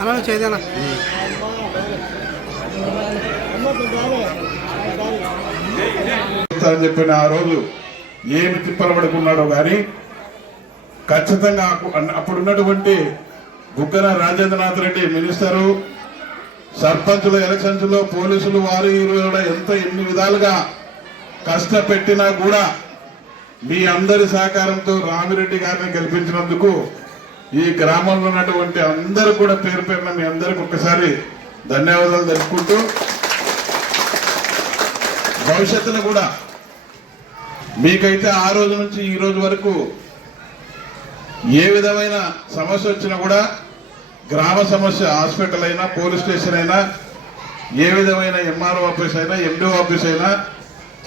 అలా చేద్దాం చెప్పిన ఆ రోజు ఏమి తిప్పలు పడుకున్నాడో కానీ ఖచ్చితంగా అప్పుడున్నటువంటి బుగ్గన రాజేంద్రనాథ్ రెడ్డి మినిస్టరు, సర్పంచుల ఎలక్షన్స్ లో పోలీసులు వారు కూడా ఎన్ని విధాలుగా కష్టపెట్టినా కూడా మీ అందరి సహకారంతో రామిరెడ్డి గారిని గెలిపించినందుకు ఈ గ్రామంలో ఉన్నటువంటి అందరూ కూడా పేరు పేరున మీ అందరికి ఒక్కసారి ధన్యవాదాలు తెలుపుకుంటూ, భవిష్యత్తులో కూడా మీకైతే ఆ రోజు నుంచి ఈ రోజు వరకు ఏ విధమైన సమస్య వచ్చినా కూడా, గ్రామ సమస్య హాస్పిటల్ అయినా, పోలీస్ స్టేషన్ అయినా, ఏ విధమైన ఎంఆర్ఓ ఆఫీస్ అయినా, ఎండిఓ ఆఫీస్ అయినా,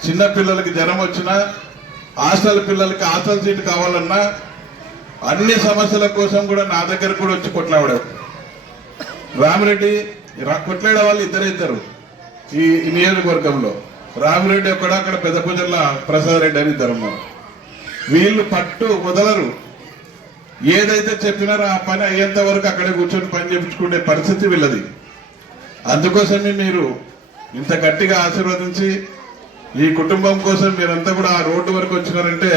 చిన్న పిల్లలకి జ్వరం వచ్చినా, హాస్టల్ పిల్లలకి హాస్టల్ సీట్ కావాలన్నా, అన్ని సమస్యల కోసం కూడా నా దగ్గర కూడా వచ్చి కొట్లాడాడు రామిరెడ్డి. కొట్లాడే వాళ్ళు ఇద్దరు ఈ నియోజకవర్గంలో. రామిరెడ్డి ఒక్కడ, అక్కడ పెద్ద పూజల ప్రసాద్ రెడ్డి అని ఇద్దరు. వీళ్ళు పట్టు వదలరు. ఏదైతే చెప్పినారో ఆ పని అయ్యేంత వరకు అక్కడే కూర్చొని పని చేయించుకునే పరిస్థితి వీళ్ళది. అందుకోసమే మీరు ఇంత గట్టిగా ఆశీర్వదించి ఈ కుటుంబం కోసం మీరంతా కూడా ఆ రోడ్డు వరకు వచ్చినారంటే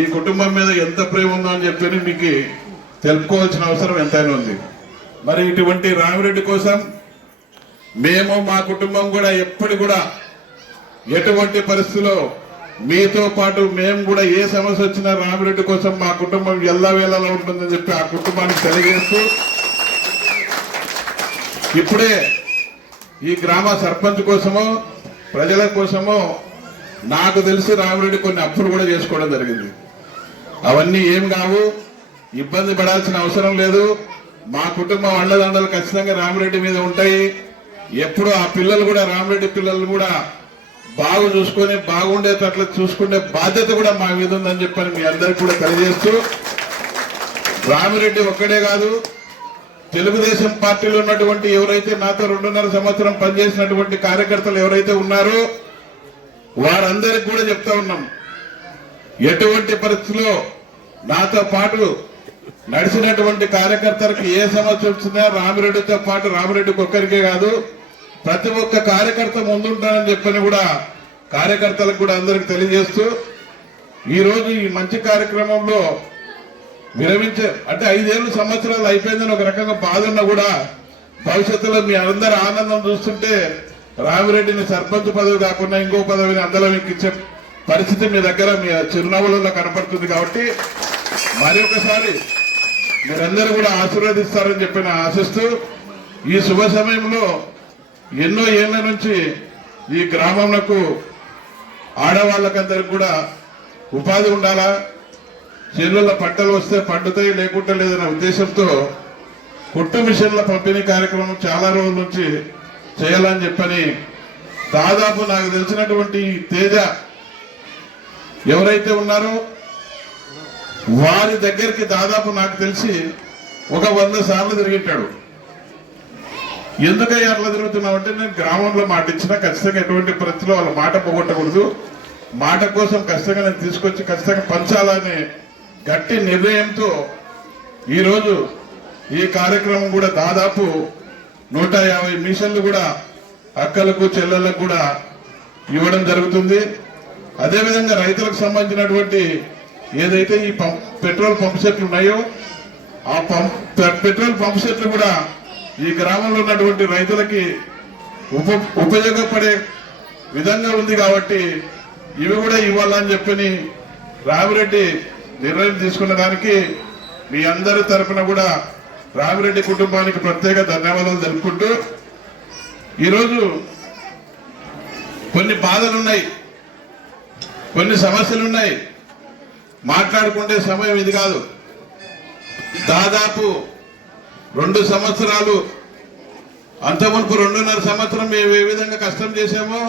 ఈ కుటుంబం మీద ఎంత ప్రేమ ఉందో అని చెప్పి మీకు తెలుపుకోవాల్సిన అవసరం ఎంతైనా ఉంది. మరి ఇటువంటి రామిరెడ్డి కోసం మేము, మా కుటుంబం కూడా ఎప్పటి కూడా ఎటువంటి పరిస్థితుల్లో మీతో పాటు మేము కూడా ఏ సమస్య వచ్చినా రామిరెడ్డి కోసం మా కుటుంబం ఎల్లవేళలా ఉంటుందని చెప్పి ఆ కుటుంబానికి తెలియజేస్తూ, ఇప్పుడే ఈ గ్రామ సర్పంచ్ కోసమో ప్రజల కోసమో నాకు తెలిసి రామిరెడ్డి కొన్ని అప్పులు కూడా చేసుకోవడం జరిగింది. అవన్నీ ఏం కావు, ఇబ్బంది పడాల్సిన అవసరం లేదు. మా కుటుంబం అండదండలు ఖచ్చితంగా రామిరెడ్డి మీద ఉంటాయి. ఎప్పుడు ఆ పిల్లలు కూడా, రామిరెడ్డి పిల్లలు కూడా బాగు చూసుకొని బాగుండేటట్లు చూసుకునే బాధ్యత కూడా మా మీద ఉందని చెప్పని మీ అందరికి కూడా తెలియజేస్తూ, రామిరెడ్డి ఒక్కడే కాదు, తెలుగుదేశం పార్టీలో ఉన్నటువంటి ఎవరైతే నాతో 2.5 సంవత్సరం పనిచేసినటువంటి కార్యకర్తలు ఎవరైతే ఉన్నారో వారందరికి కూడా చెప్తా ఉన్నాం, ఎటువంటి పరిస్థితుల్లో నాతో పాటు నడిచినటువంటి కార్యకర్తలకు ఏ సమస్య వచ్చినా రామిరెడ్డితో పాటు, రామిరెడ్డికి ఒక్కరికే కాదు ప్రతి ఒక్క కార్యకర్త ముందుంటానని చెప్పని కూడా కార్యకర్తలకు కూడా అందరికి తెలియజేస్తూ, ఈ రోజు ఈ మంచి కార్యక్రమంలో విరమించే అంటే 5 సంవత్సరాలు అయిపోయిందని ఒక రకంగా బాధ ఉన్నా కూడా భవిష్యత్తులో మీ అందరి ఆనందం చూస్తుంటే రామిరెడ్డిని సర్పంచ్ పదవి కాకుండా ఇంకో పదవిని అందులో ఇచ్చే పరిస్థితి మీ దగ్గర మీ చిరునవ్వులలో కనపడుతుంది. కాబట్టి మరి ఒకసారి మీరందరూ కూడా ఆశీర్వదిస్తారని చెప్పి ఆశిస్తూ, ఈ శుభ సమయంలో ఎన్నో ఏళ్ల నుంచి ఈ గ్రామంలో ఆడవాళ్ళకందరికి కూడా ఉపాధి ఉండాలా, చేనుల పంటలు వస్తే పండుతాయి లేకుండా లేదనే ఉద్దేశంతో కుట్టు మిషన్ల పంపిణీ కార్యక్రమం చాలా రోజుల నుంచి చేయాలని చెప్పని దాదాపు నాకు తెలిసినటువంటి తేజ ఎవరైతే ఉన్నారో వారి దగ్గరికి దాదాపు నాకు తెలిసి ఒక 100 సార్లు తిరిగిట్టాడు. ఎందుకయ్యా అట్లా తిరుగుతున్నామంటే, నేను గ్రామంలో మాట ఇచ్చినా ఖచ్చితంగా ఎటువంటి పరిస్థితిలో వాళ్ళ మాట పోగొట్టకూడదు, మాట కోసం ఖచ్చితంగా నేను తీసుకొచ్చి ఖచ్చితంగా పంచాలనే గట్టి నిర్ణయంతో ఈరోజు ఈ కార్యక్రమం కూడా దాదాపు 150 మిషన్లు కూడా అక్కలకు చెల్లెళ్ళకు కూడా ఇవ్వడం జరుగుతుంది. అదేవిధంగా రైతులకు సంబంధించినటువంటి ఏదైతే ఈ పెట్రోల్ పంప్ సెట్లు ఉన్నాయో ఆ పెట్రోల్ పంప్ సెట్లు కూడా ఈ గ్రామంలో ఉన్నటువంటి రైతులకి ఉపయోగపడే విధంగా ఉంది. కాబట్టి ఇవి కూడా ఇవ్వాలని చెప్పని రామిరెడ్డి నిర్ణయం తీసుకున్న దానికి మీ అందరి తరఫున కూడా రామిరెడ్డి కుటుంబానికి ప్రత్యేక ధన్యవాదాలు తెలుపుకుంటూ, ఈరోజు కొన్ని బాధలున్నాయి, కొన్ని సమస్యలున్నాయి, మాట్లాడుకుంటే సమయం ఇది కాదు. దాదాపు 2 సంవత్సరాలు, అంత మునుపు 2.5 సంవత్సరం మేము ఏ విధంగా కష్టం చేశామో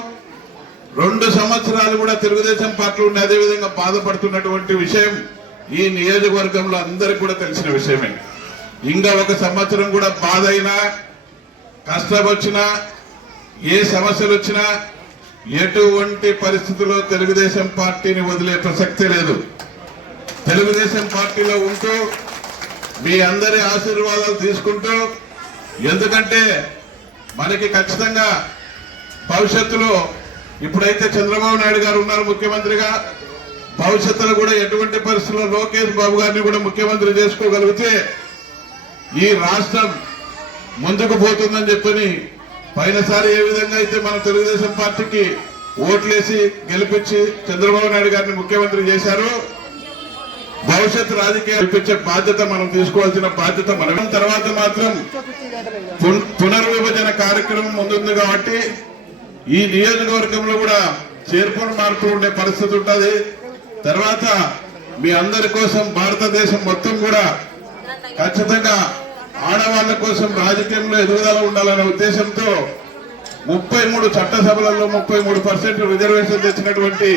2 సంవత్సరాలు కూడా తెలుగుదేశం పార్టీ ఉండి అదే విధంగా బాధపడుతున్నటువంటి విషయం ఈ నియోజకవర్గంలో అందరికి కూడా తెలిసిన విషయమే. ఇంకా 1 సంవత్సరం కూడా బాధ అయినా కష్టం వచ్చినా ఏ సమస్యలు వచ్చినా ఎటువంటి పరిస్థితుల్లో తెలుగుదేశం పార్టీని వదిలే ప్రసక్తే లేదు. తెలుగుదేశం పార్టీలో ఉంటూ మీ అందరి ఆశీర్వాదాలు తీసుకుంటూ, ఎందుకంటే మనకి ఖచ్చితంగా భవిష్యత్తులో ఇప్పుడైతే చంద్రబాబు నాయుడు గారు ఉన్నారు ముఖ్యమంత్రిగా, భవిష్యత్తులో కూడా ఎటువంటి పరిస్థితుల్లో లోకేష్ బాబు గారిని కూడా ముఖ్యమంత్రి చేసుకోగలిగితే ఈ రాష్ట్రం ముందుకు పోతుందని చెప్పని పైనసారి ఏ విధంగా అయితే మన తెలుగుదేశం పార్టీకి ఓట్లేసి గెలిపించి చంద్రబాబు నాయుడు గారిని ముఖ్యమంత్రి చేశారు, భవిష్యత్ రాజకీయాలు గెలిపించే బాధ్యత మనం తీసుకోవాల్సిన బాధ్యత మనం. తర్వాత మాత్రం పునర్విభజన కార్యక్రమం ముందుంది కాబట్టి ఈ నియోజకవర్గంలో కూడా చేర్పులు మార్పులు ఉండే పరిస్థితి ఉంటుంది. తర్వాత మీ అందరి కోసం భారతదేశం మొత్తం కూడా ఖచ్చితంగా ఆడవాళ్ల కోసం రాజకీయంలో ఎదుగుదల ఉండాలనే ఉద్దేశంతో 33 చట్టసభలలో 33% రిజర్వేషన్ తెచ్చినటువంటి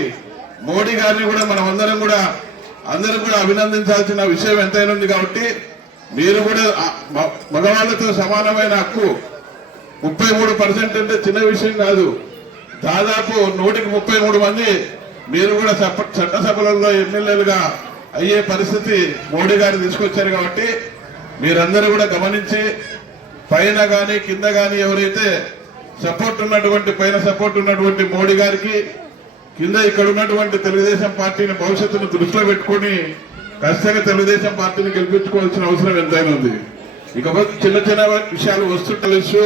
మోడీ గారిని కూడా మనం అందరం కూడా అభినందించాల్సిన విషయం ఎంతైనా ఉంది. కాబట్టి మీరు కూడా మగవాళ్లతో సమానమైన హక్కు 33% అంటే చిన్న విషయం కాదు. దాదాపు 133 మంది మీరు కూడా చట్టసభలలో ఎమ్మెల్యేలుగా అయ్యే పరిస్థితి మోడీ గారు తీసుకొచ్చారు. కాబట్టి మీరందరూ కూడా గమనించి పైన గాని కింద గాని ఎవరైతే పైన సపోర్ట్ ఉన్నటువంటి మోడీ గారికి, కింద ఇక్కడ ఉన్నటువంటి తెలుగుదేశం పార్టీని భవిష్యత్తును దృష్టిలో పెట్టుకుని ఖచ్చితంగా తెలుగుదేశం పార్టీని గెలిపించుకోవాల్సిన అవసరం ఎంతైనా ఉంది. ఇకపోతే చిన్న చిన్న విషయాలు వస్తుంటూ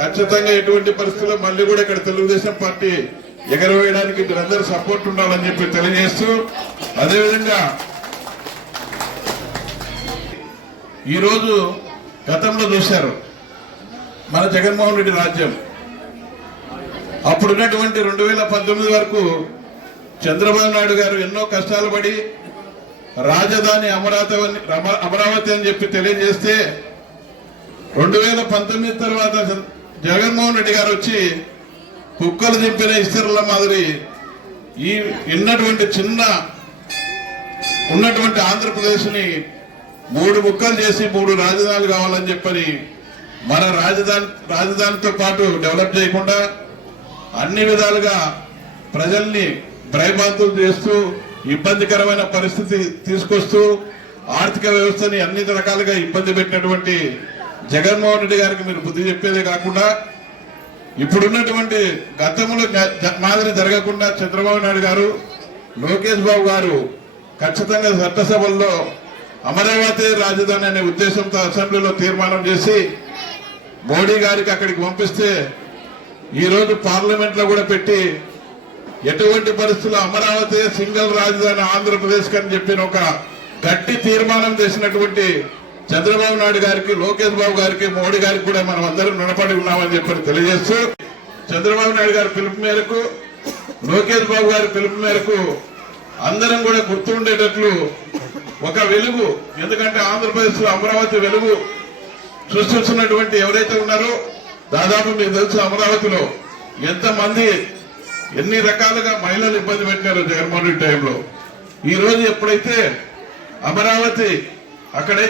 ఖచ్చితంగా ఎటువంటి పరిస్థితుల్లో మళ్ళీ కూడా ఇక్కడ తెలుగుదేశం పార్టీ ఎగరవేయడానికి మీరందరూ సపోర్ట్ ఉండాలని చెప్పి తెలియజేస్తూ, అదేవిధంగా ఈరోజు గతంలో చూశారు మన జగన్మోహన్ రెడ్డి రాజ్యం, అప్పుడున్నటువంటి 2019 వరకు చంద్రబాబు నాయుడు గారు ఎన్నో కష్టాలు పడి రాజధాని అమరావతి అని చెప్పి తెలియజేస్తే 2019 తర్వాత జగన్మోహన్ రెడ్డి గారు వచ్చి కుక్కలు దింపిన ఇస్తరుల మాదిరి ఈ ఉన్నటువంటి ఆంధ్రప్రదేశ్ ని 3 ముక్కలు చేసి 3 రాజధానులు కావాలని చెప్పని మన రాజధానితో పాటు డెవలప్ చేయకుండా అన్ని విధాలుగా ప్రజల్ని భయభ్రాంతులు చేస్తూ ఇబ్బందికరమైన పరిస్థితి తీసుకొస్తూ ఆర్థిక వ్యవస్థని అన్ని రకాలుగా ఇబ్బంది పెట్టినటువంటి జగన్మోహన్ రెడ్డి గారికి మీరు బుద్ధి చెప్పేదే కాకుండా, ఇప్పుడున్నటువంటి గతంలో మాదిరి జరగకుండా చంద్రబాబు నాయుడు గారు, లోకేష్ బాబు గారు ఖచ్చితంగా చట్టసభల్లో అమరావతి రాజధాని అనే ఉద్దేశంతో అసెంబ్లీలో తీర్మానం చేసి మోడీ గారికి అక్కడికి పంపిస్తే ఈ రోజు పార్లమెంట్ లో కూడా పెట్టి ఎటువంటి పరిస్థితుల్లో అమరావతి సింగిల్ రాజధాని ఆంధ్రప్రదేశ్ అని చెప్పిన ఒక గట్టి తీర్మానం చేసినటువంటి చంద్రబాబు నాయుడు గారికి, లోకేష్ బాబు గారికి, మోడీ గారికి కూడా మనం అందరం రుణపడి ఉన్నామని చెప్పి తెలియజేస్తూ, చంద్రబాబు నాయుడు గారి పిలుపు మేరకు, లోకేష్ బాబు గారి పిలుపు మేరకు అందరం కూడా గుర్తుండేటట్లు ఒక వెలుగు, ఎందుకంటే ఆంధ్రప్రదేశ్ లో అమరావతి వెలుగు సృష్టిస్తున్నటువంటి ఎవరైతే ఉన్నారో, దాదాపు మీకు తెలుసు అమరావతిలో ఎంతమంది ఎన్ని రకాలుగా మహిళలు ఇబ్బంది పెట్టినారు జగన్మోహన్ రెడ్డి టైంలో. ఈ రోజు ఎప్పుడైతే అమరావతి అక్కడే